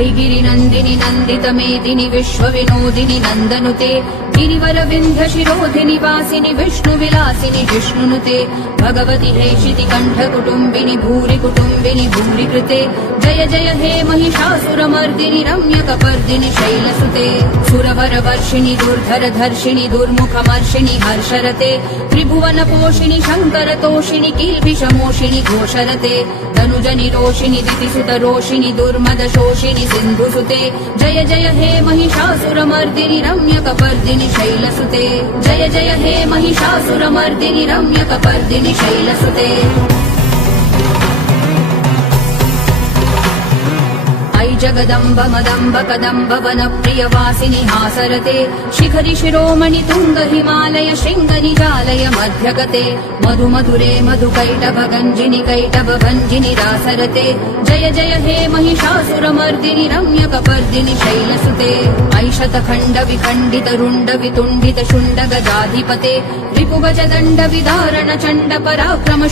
ऐगिरिनन्दिनि नन्दित मेदिनि विश्वविनोदिनि नन्दनुते गिरिवर विन्ध्य शिरोधिनि वासिनि विष्णुविलासिनि जिष्णुनुते भगवति हेशिति कण्ठ कुटुम्बिनि भूरि कुटुम्बिनि भूरि कृते जय जय हे महिषासुरमर्दिनि रम्यकपर्दिनि शैलसुते सुरवर वर्षिणि दुर्धर धर्षिणि दुर्मुखमर्षिणि हर्षरते त्रिभुवन पोषिणि शङ्कर तोषिणि किल्बिषमोषिणि घोषरते तनुजनि रोषिणि दितिसुत रोषिणि दुर्मद शोषिणि सिन्धुसुते जय जय हे महिषासुरमर्दिनि रम्यकपर्दिनि शैलसुते जय जय हे महिषासुरमर्दिनि रम्यकपर्दिनि शैलसुते ऐ जगदम्ब मदम्ब कदम्ब वनप्रियवासिनि हासरते शिखरि शिरोमणि तुङ्ग हिमालय शृङ्ग निजालय मध्यगते मधु मधुरे मधुकैटभ गञ्जिनि कैटभ भञ्जिनि रासरते जय जय हे महिषासुरमर्दिनि रम्यकपर्दिनि शैलसुते ऐ शतखण्ड विखण्डित रुण्ड वितुण्डित शुण्ड गजाधिपते रिपुगज दण्ड विदारण चण्ड पराक्रम